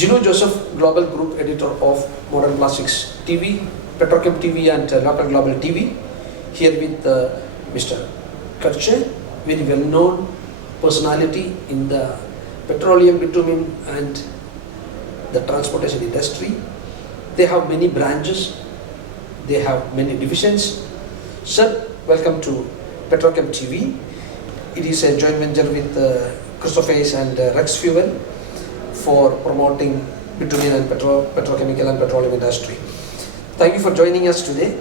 Ginu Joseph, Global Group Editor of Modern Plastics TV, Petrochem TV and Local Global TV. Here with Mr. KHARCHE, very well known personality in the petroleum, bitumen and the transportation industry. They have many branches, they have many divisions. Sir, welcome to Petrochem TV. It is a joint venture with Crusoface and Rex Fuel for promoting bitumen and petrochemical and petroleum industry. Thank you for joining us today.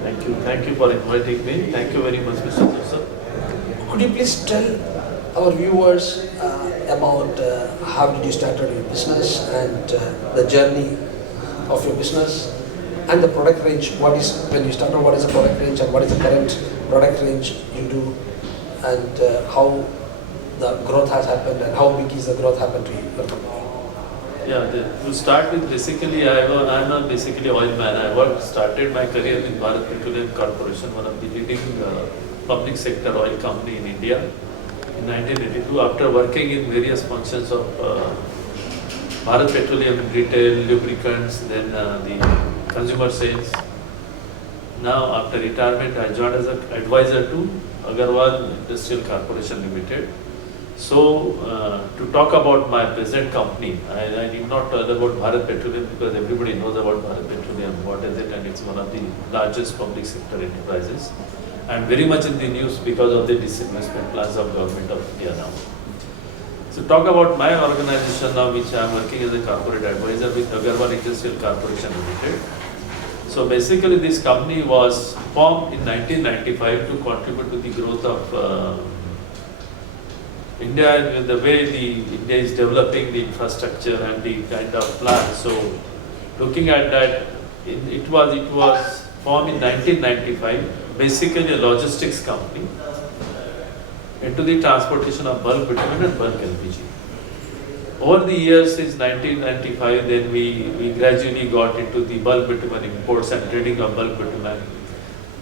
Thank you for inviting me. Thank you very much, Mr. Joseph. Could you please tell our viewers about how did you start your business and the journey of your business and the product range? What is, when you started, what is the product range and what is the current product range you do, and how the growth has happened and how big is the growth happened to you? Yeah, to start with, basically I'm basically oil man. I started my career in Bharat Petroleum Corporation, one of the leading public sector oil company in India in 1982. After working in various functions of Bharat Petroleum in retail, lubricants, then the consumer sales. Now after retirement, I joined as an advisor to Agarwal Industrial Corporation Limited. So, to talk about my present company, I need not tell about Bharat Petroleum because everybody knows about Bharat Petroleum, what is it, and it's one of the largest public sector enterprises and very much in the news because of the disinvestment plans of Government of India now. So, talk about my organization now, which I am working as a corporate advisor with Agarwal Industrial Corporation Limited. So, basically this company was formed in 1995 to contribute to the growth of India, the way India is developing the infrastructure and the kind of plan. So, looking at that, it was formed in 1995, basically a logistics company into the transportation of bulk bitumen and bulk LPG. Over the years since 1995, then we gradually got into the bulk bitumen imports and trading of bulk bitumen.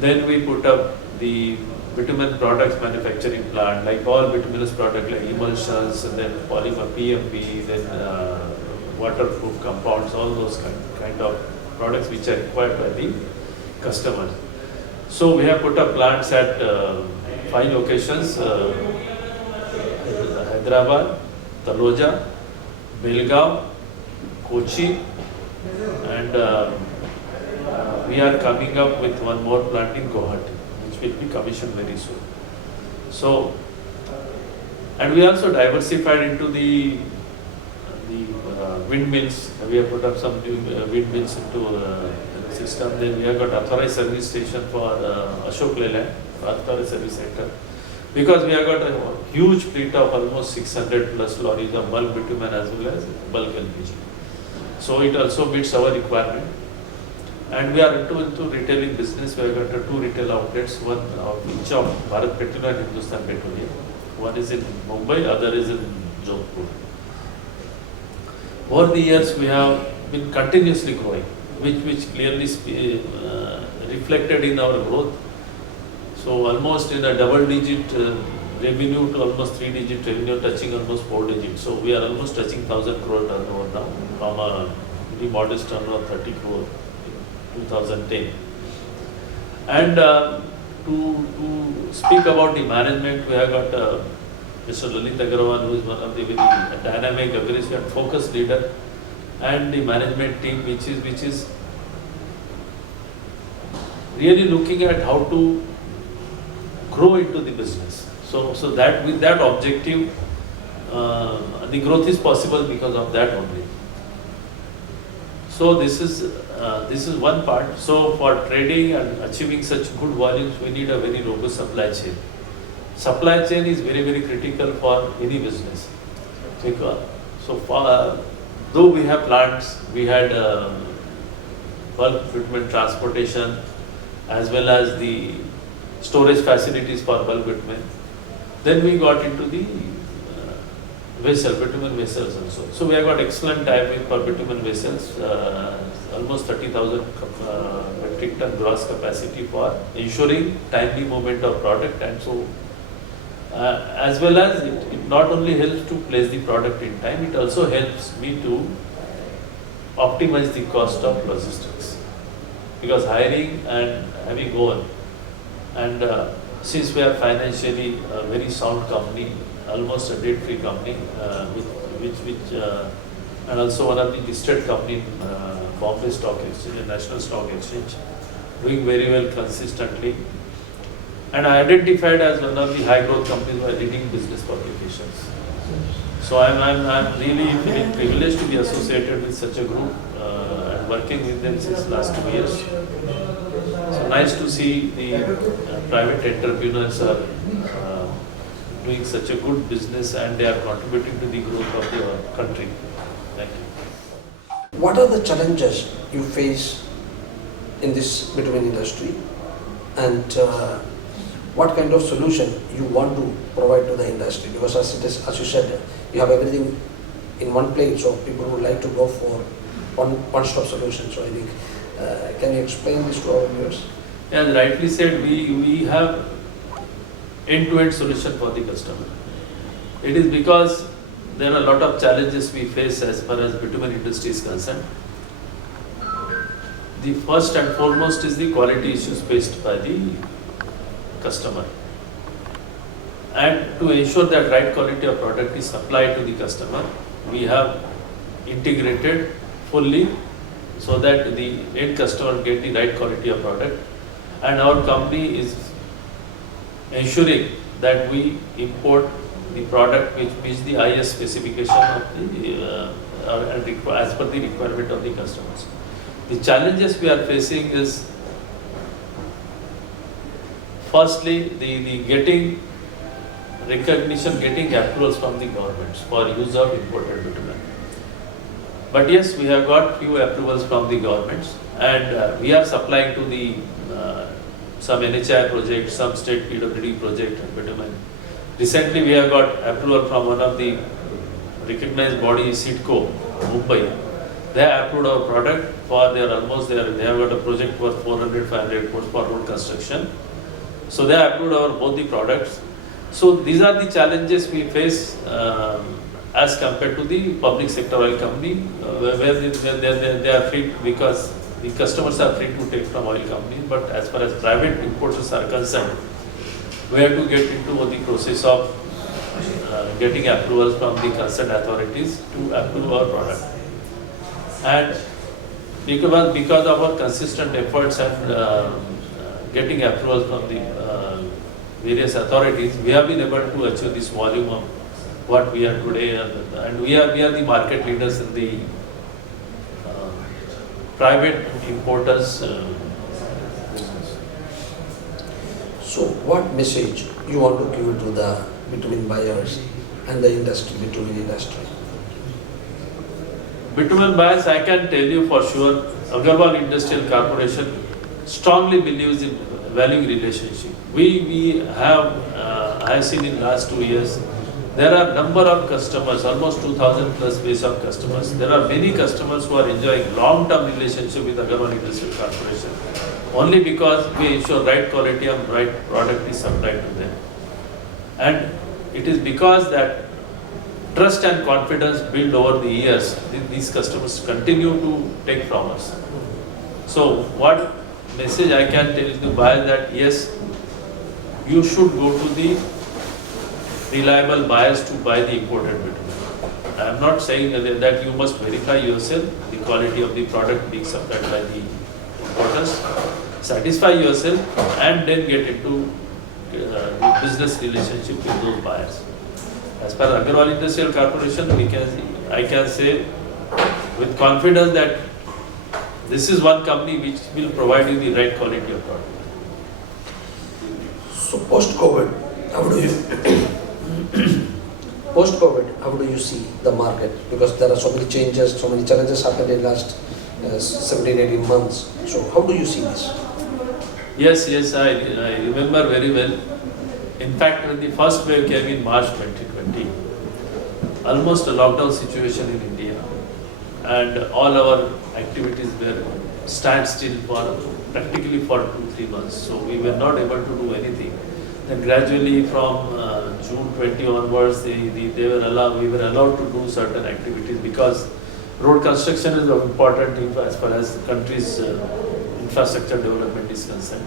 Then we put up the bitumen products manufacturing plant, like all bituminous products like emulsions, and then polymer PMP, then waterproof compounds, all those kind of products which are required by the customers. So we have put up plants at 5 locations: Hyderabad, Taloja, Belgaum, Kochi, and we are coming up with one more plant in Guwahati, will be commissioned very soon. So, and we also diversified into the windmills. We have put up some new windmills into the system. Then we have got authorized service station for Ashok Leyland, authorized service center. Because we have got a huge fleet of almost 600 plus lorries of bulk bitumen as well as bulk LPG. So it also meets our requirement. And we are into retailing business. We have got 2 retail outlets, one of each of Bharat Petroleum and Hindustan Petroleum. One is in Mumbai, other is in Jodhpur. Over the years, we have been continuously growing, which clearly reflected in our growth. So almost in a double-digit revenue to almost 3-digit revenue, touching almost 4 digits. So we are almost touching 1,000 crore turnover now from a very modest turnover of 30 crore. 2010. And to speak about the management, we have got Mr. Lalit Agarwal, who is one of the very dynamic, aggressive and focused leader, and the management team which is really looking at how to grow into the business. So that with that objective, the growth is possible because of that only. So this is one part. So for trading and achieving such good volumes, we need a very robust supply chain. Supply chain is very, very critical for any business. Because, so far, though we have plants, we had bulk bitumen transportation as well as the storage facilities for bulk bitumen. Then we got into the bitumen vessels also. So we have got excellent timing for bitumen vessels, almost 30,000 metric ton gross capacity for ensuring timely movement of product, and so as well as it not only helps to place the product in time, it also helps me to optimize the cost of logistics. Because hiring and having gone, and since we are financially a very sound company, almost a debt-free company, and also one of the listed company in Bombay Stock Exchange and National Stock Exchange, doing very well consistently. And I identified as one of the high growth companies by leading business publications. So I'm really feeling privileged to be associated with such a group and working with them since last 2 years. So nice to see the private entrepreneurs are doing such a good business and they are contributing to the growth of the country. Thank you. What are the challenges you face in this bitumen industry, and what kind of solution you want to provide to the industry? Because as you said, you have everything in one plate, so people would like to go for one-stop solution. So I think, can you explain this to our viewers? As rightly said, we have end-to-end solution for the customer. It is because there are a lot of challenges we face as far as bitumen industry is concerned. The first and foremost is the quality issues faced by the customer. And to ensure that right quality of product is supplied to the customer, we have integrated fully so that the end customer get the right quality of product. And our company is ensuring that we import the product which meets the IS specification of the as per the requirement of the customers. The challenges we are facing is firstly the getting recognition, getting approvals from the governments for use of imported bitumen. But yes, we have got few approvals from the governments, and we are supplying to the some NHI project, some state PWD project and bitumen. Recently, we have got approval from one of the recognized body, CITCO, Mumbai. They have approved our product for they are almost there. They have got a project worth 400-500 crores for road construction. So they have approved our both the products. So these are the challenges we face as compared to the public sector oil company, where they are free because the customers are free to take from oil companies. But as far as private importers are concerned, we have to get into the process of getting approvals from the concerned authorities to approve our product. And because of our consistent efforts and getting approvals from the various authorities, we have been able to achieve this volume of what we are today, and we are the market leaders in the private importers business. So what message you want to give to the bitumen buyers and the industry, bitumen industry? Bitumen buyers, I can tell you for sure, Agarwal Industrial Corporation strongly believes in value relationship. We have, I have seen in last 2 years, there are number of customers, almost 2,000 plus base of customers. There are many customers who are enjoying long-term relationship with Agarwal Industrial Corporation only because we ensure right quality and right product is supplied to them. And it is because that trust and confidence built over the years, these customers continue to take from us. So what message I can tell the buyer that yes, you should go to the reliable buyers to buy the imported bitumen. I am not saying that you must verify yourself the quality of the product being supplied by the importers. Satisfy yourself and then get into the business relationship with those buyers. As per Agarwal Industrial Corporation, I can say with confidence that this is one company which will provide you the right quality of product. So post-COVID, how do you see the market? Because there are so many changes, so many challenges happened in last 17-18 months. So how do you see this? Yes, I remember very well. In fact, when the first wave came in March 2020, almost a lockdown situation in India, and all our activities were standstill for practically for 2-3 months. So we were not able to do anything. Then gradually from June 20 onwards, we were allowed to do certain activities because road construction is an important thing as far as the country's infrastructure development is concerned.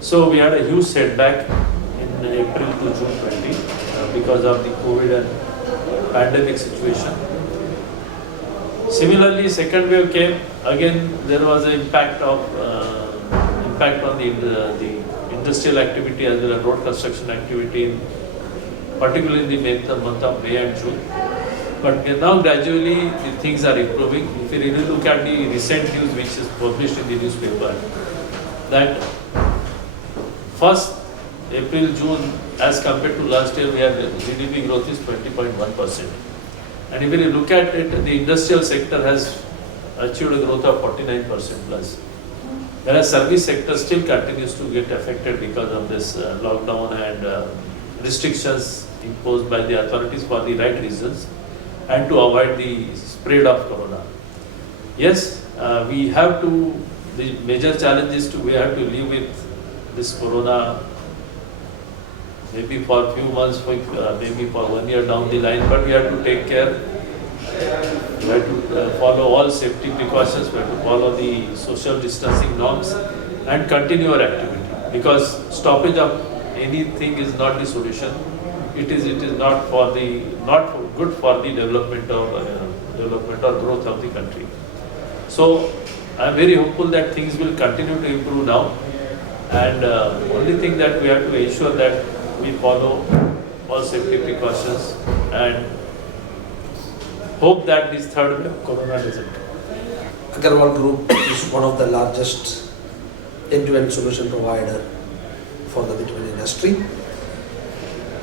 So we had a huge setback in April to June 20 because of the COVID and pandemic situation. Similarly, second wave came, again there was an impact on the industrial activity as well as road construction activity, particularly in the month of May and June. But now gradually the things are improving. If you really look at the recent news which is published in the newspaper, that first April, June as compared to last year, we had GDP growth is 20.1%. And if you look at it, the industrial sector has achieved a growth of 49% plus. Whereas service sector still continues to get affected because of this lockdown and restrictions imposed by the authorities for the right reasons and to avoid the spread of corona. Yes, we have to, the major challenge is we have to live with this corona maybe for a few months, maybe for 1 year down the line, but we have to take care. We have to follow all safety precautions, we have to follow the social distancing norms and continue our activity, because stoppage of anything is not the solution. It is not good for the development or growth of the country. So I am very hopeful that things will continue to improve now, and only thing that we have to ensure that we follow all safety precautions and hope that this third wave of corona doesn't come. Agarwal Group is one of the largest end-to-end solution provider for the bitumen industry.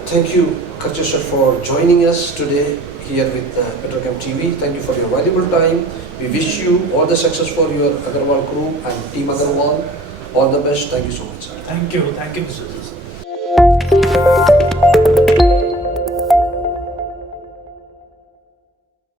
Thank you, KHARCHE sir, for joining us today here with Petrochem TV. Thank you for your valuable time. We wish you all the success for your Agarwal Group and Team Agarwal. All the best. Thank you so much, sir. Thank you, Mr. Joseph.